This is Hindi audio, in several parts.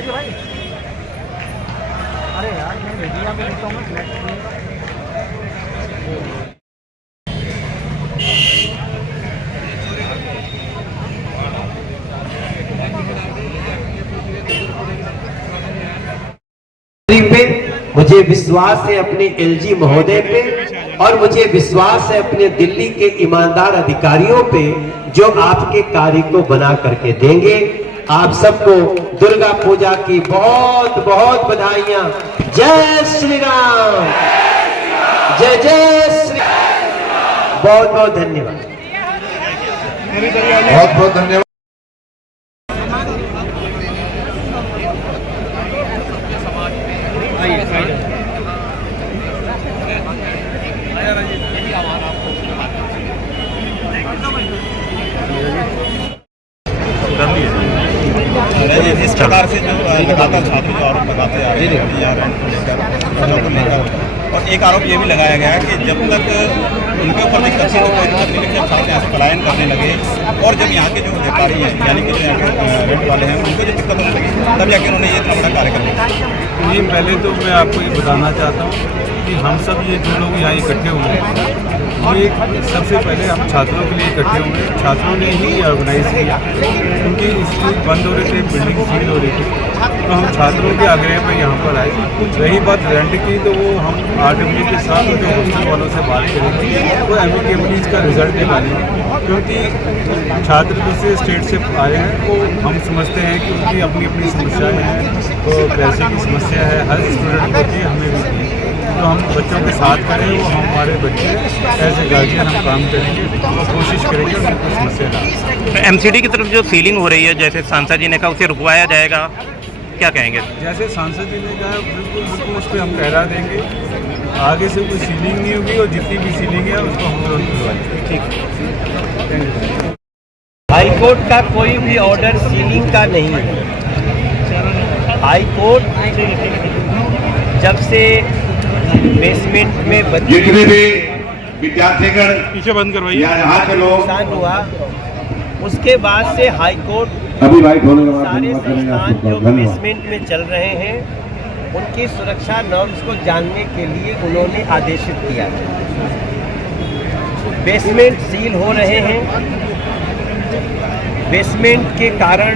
दे भाई। अरे यार मैं मीडिया में लिखता हूँ पे। मुझे विश्वास है अपने एलजी महोदय पे और मुझे विश्वास है अपने दिल्ली के ईमानदार अधिकारियों पे जो आपके कार्य को बना करके देंगे। आप सबको दुर्गा पूजा की बहुत बहुत बधाइयां। जय श्री राम, जय जय श्री राम। बहुत बहुत धन्यवाद, बहुत बहुत धन्यवाद। इस प्रकार से जो लगातार छात्र जो आरोप लगाते आ रहे हैं यहाँ रेंट को लेकर, बच्चों को लेकर, और एक आरोप ये भी लगाया गया है कि जब तक उनके ऊपर दिक्कत थी तो कोई दिक्कत नहीं, लेकिन छात्र यहाँ से पलायन करने लगे और जब यहाँ के जो व्यापारी हैं यानी कि जो यहाँ के रेंट वाले हैं उनको जो दिक्कत होने लगी तब जाके उन्होंने ये इतना बड़ा कार्य कर लिया। ये पहले तो मैं आपको ये बताना चाहता हूँ कि हम सब ये जो लोग यहाँ इकट्ठे हुए हैं ये सबसे पहले हम छात्रों के लिए इकट्ठे हुए हैं। छात्रों ने ही ऑर्गेनाइज किया क्योंकि इंस्टीट्यूट बंद हो रहे थे, बिल्डिंग सील हो रही थी, तो हम छात्रों के आग्रह पर यहाँ पर आए। रही बात रेंट की तो वो हम RWA के साथ जो हॉस्टल वालों से बात करेंगे वो एमिकेबली इसका रिजल्ट निकालेंगे, क्योंकि छात्र दूसरे स्टेट से आए हैं वो हम समझते हैं कि उनकी अपनी अपनी समस्याएँ हैं, तो पैसे की समस्या है हर स्टूडेंट को भी, हमें भी, तो हम बच्चों के साथ करें, वो हमारे बच्चे ऐसे गार्जियन हम काम करेंगे और कोशिश करेंगे उनकी कोई समस्या ना। MCD की तरफ जो सीलिंग हो रही है जैसे सांसद जी ने कहा उसे रुकवाया जाएगा, क्या कहेंगे? जैसे सांसद जी ने कहा बिल्कुल उस पर हम कहरा देंगे, आगे से कोई सीलिंग नहीं होगी और जितनी भी सीलिंग है उसको हम तुरंत खुलवाएंगे। ठीक। हाई कोर्ट का कोई भी ऑर्डर सीलिंग का नहीं है। हाई कोर्ट जब से बेसमेंट में जितने भी विद्यार्थीगण पीछे बंद करवाइए यहाँ के लोग नुकसान हुआ उसके बाद से हाई कोर्ट अभी भाई बोलने के बाद सारे धन्यवाद करेंगे संस्थान आपको। जो धन्यवाद। बेसमेंट में चल रहे हैं उनकी सुरक्षा नॉर्म्स को जानने के लिए उन्होंने आदेशित किया। बेसमेंट सील हो रहे हैं, बेसमेंट के कारण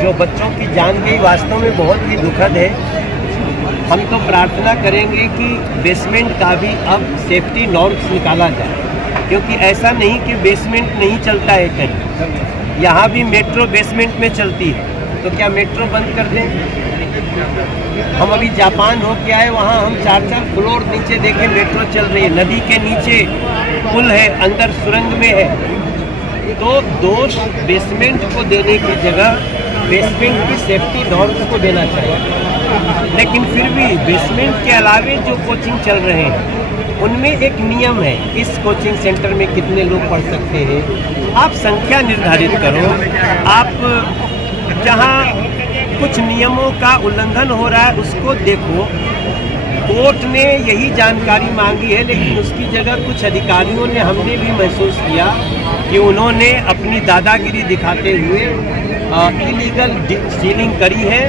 जो बच्चों की जान गई वास्तव में बहुत ही दुखद है। हम तो प्रार्थना करेंगे कि बेसमेंट का भी अब सेफ्टी नॉर्म्स निकाला जाए, क्योंकि ऐसा नहीं कि बेसमेंट नहीं चलता है कहीं, यहाँ भी मेट्रो बेसमेंट में चलती है, तो क्या मेट्रो बंद कर दें? हम अभी जापान हो के आए, वहाँ हम 4-4 फ्लोर नीचे देखें मेट्रो चल रही है, नदी के नीचे पुल है, अंदर सुरंग में है। तो दोष बेसमेंट को देने की जगह बेसमेंट की सेफ्टी नॉर्म्स को देना चाहिए। लेकिन फिर भी बेसमेंट के अलावे जो कोचिंग चल रहे हैं उनमें एक नियम है, इस कोचिंग सेंटर में कितने लोग पढ़ सकते हैं, आप संख्या निर्धारित करो। आप जहां कुछ नियमों का उल्लंघन हो रहा है उसको देखो। कोर्ट ने यही जानकारी मांगी है, लेकिन उसकी जगह कुछ अधिकारियों ने, हमने भी महसूस किया कि उन्होंने अपनी दादागिरी दिखाते हुए इलीगल सीलिंग करी है।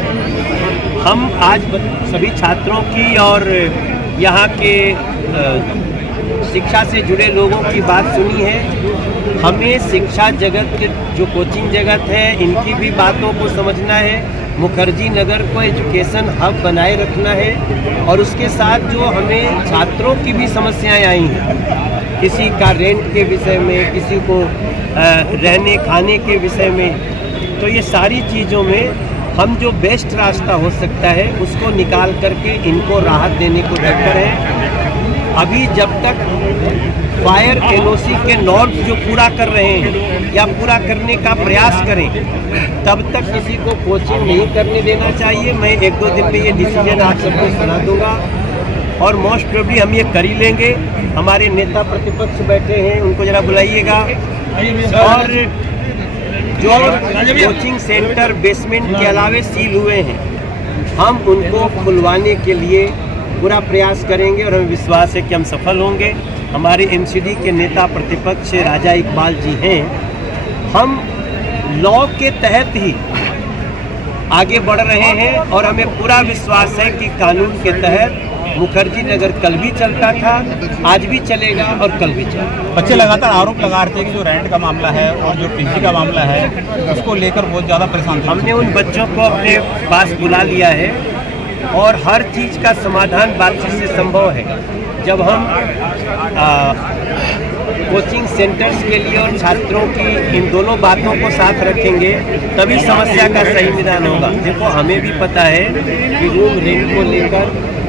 हम आज सभी छात्रों की और यहाँ के शिक्षा से जुड़े लोगों की बात सुनी है। हमें शिक्षा जगत के जो कोचिंग जगत है इनकी भी बातों को समझना है। मुखर्जी नगर को एजुकेशन हब बनाए रखना है और उसके साथ जो हमें छात्रों की भी समस्याएं आई हैं, किसी का रेंट के विषय में, किसी को रहने खाने के विषय में, तो ये सारी चीज़ों में हम जो बेस्ट रास्ता हो सकता है उसको निकाल करके इनको राहत देने को तत्पर हैं। अभी जब तक फायर NOC के नॉर्म्स जो पूरा कर रहे हैं या पूरा करने का प्रयास करें तब तक किसी को कोचिंग नहीं करने देना चाहिए। मैं 1-2 दिन में ये डिसीजन आप सबको सुना दूंगा और मोस्ट प्रोबेबली हम ये कर ही लेंगे। हमारे नेता प्रतिपक्ष बैठे हैं, उनको जरा बुलाइएगा। और जो कोचिंग सेंटर बेसमेंट के अलावे सील हुए हैं हम उनको खुलवाने के लिए पूरा प्रयास करेंगे और हमें विश्वास है कि हम सफल होंगे। हमारे MCD के नेता प्रतिपक्ष राजा इकबाल जी हैं। हम लॉ के तहत ही आगे बढ़ रहे हैं और हमें पूरा विश्वास है कि कानून के तहत मुखर्जी नगर कल भी चलता था, आज भी चलेगा और कल भी चलेगा। बच्चे लगातार आरोप लगा रहे थे कि जो रेंट का मामला है और जो टीसी का मामला है उसको लेकर बहुत ज़्यादा परेशान थे। हमने उन बच्चों को अपने पास बुला लिया है और हर चीज़ का समाधान बातचीत से संभव है। जब हम कोचिंग सेंटर्स के लिए और छात्रों की इन दोनों बातों को साथ रखेंगे तभी समस्या का सही निदान होगा। देखो, हमें भी पता है कि रूम रेंट को लेकर,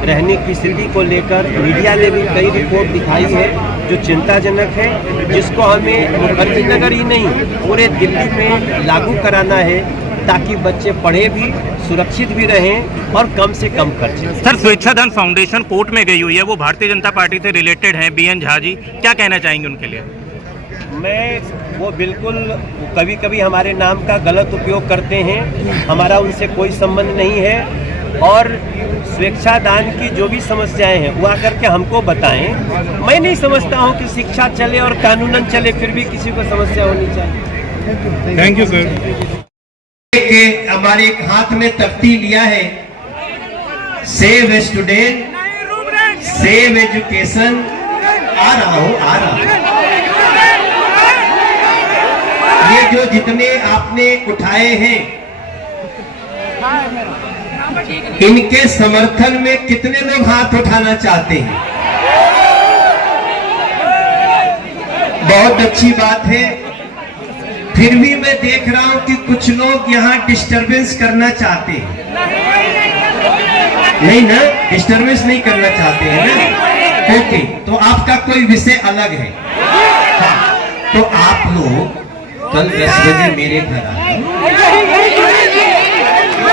रहने की स्थिति को लेकर मीडिया ने भी कई रिपोर्ट दिखाई है जो चिंताजनक है, जिसको हमें मुखर्जी नगर ही नहीं पूरे दिल्ली में लागू कराना है ताकि बच्चे पढ़े भी, सुरक्षित भी रहें और कम से कम खर्चे। सर, स्वेच्छादान फाउंडेशन कोर्ट में गई हुई है, वो भारतीय जनता पार्टी से रिलेटेड हैं, बीएन झा जी, क्या कहना चाहेंगे उनके लिए? वो बिल्कुल कभी कभी हमारे नाम का गलत उपयोग करते हैं, हमारा उनसे कोई संबंध नहीं है। और स्वेच्छादान की जो भी समस्याएं हैं वो आकर के हमको बताएं। मैं नहीं समझता हूं कि शिक्षा चले और कानूनन चले फिर भी किसी को समस्या होनी चाहिए। Thank you sir. हमारे एक हाथ में तख्ती लिया है, सेव स्टूडेंट, सेव एजुकेशन। आ रहा हूं। ये जो जितने आपने उठाए हैं, इनके समर्थन में कितने लोग हाथ उठाना चाहते हैं? बहुत अच्छी बात है। फिर भी मैं देख रहा हूं कि कुछ लोग यहाँ डिस्टरबेंस करना चाहते हैं। नहीं ना, डिस्टरबेंस नहीं करना चाहते हैं ना? ओके, तो आपका कोई विषय अलग है। हाँ, तो आप लोग कल 10 बजे मेरे घर आए।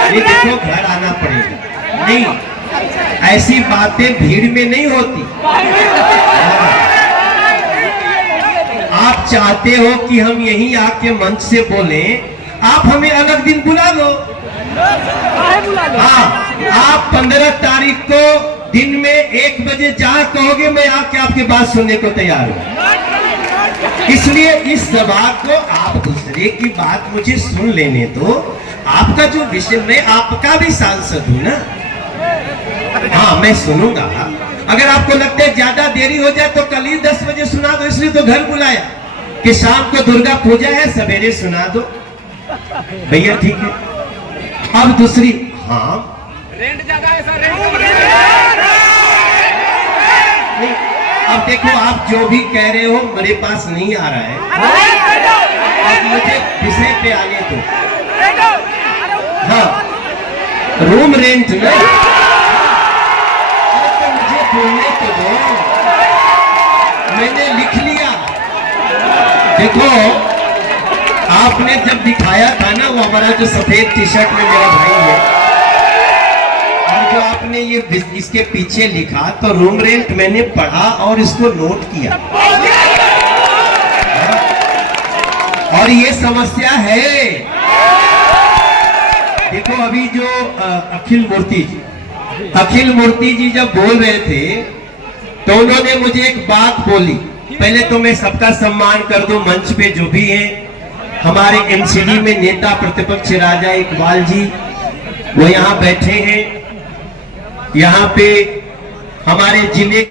ये देखो, घर आना पड़ेगा। नहीं, ऐसी बातें भीड़ में नहीं होती। आप चाहते हो कि हम यहीं आके मंच से बोलें, आप हमें अलग दिन बुला लो। हाँ, आप 15 तारीख को दिन में 1 बजे जहां कहोगे मैं आके आपकी बात सुनने को तैयार हूं। इसलिए इस सभा को आप दूसरे की बात मुझे सुन लेने दो। आपका जो विषय, मैं आपका भी सांसद हूं ना। हाँ, मैं सुनूंगा। अगर आपको लगता है ज्यादा देरी हो जाए तो कल ही 10 बजे सुना दो, इसलिए तो घर बुलाया कि शाम को दुर्गा पूजा है, सवेरे सुना दो। भैया ठीक है। अब दूसरी, हाँ रेंट ज्यादा है सर, नहीं, अब देखो, आप जो भी कह रहे हो मेरे पास नहीं आ रहा है। अब मुझे विषय पे आने दो। हाँ, रूम रेंट ना, तो मुझे बोलने तो दो, मैंने लिख लिया। देखो, आपने जब दिखाया था ना वो हमारा जो सफेद टी शर्ट में मेरा भाई है, और जो आपने ये इसके पीछे लिखा, तो रूम रेंट मैंने पढ़ा और इसको नोट किया। और ये समस्या है। देखो, अभी जो अखिल मूर्ति जी जब बोल रहे थे तो उन्होंने मुझे एक बात बोली। पहले तो मैं सबका सम्मान कर दूं, मंच पे जो भी है, हमारे एमसीडी में नेता प्रतिपक्ष राजा इकबाल जी वो यहाँ बैठे हैं। यहाँ पे हमारे जिले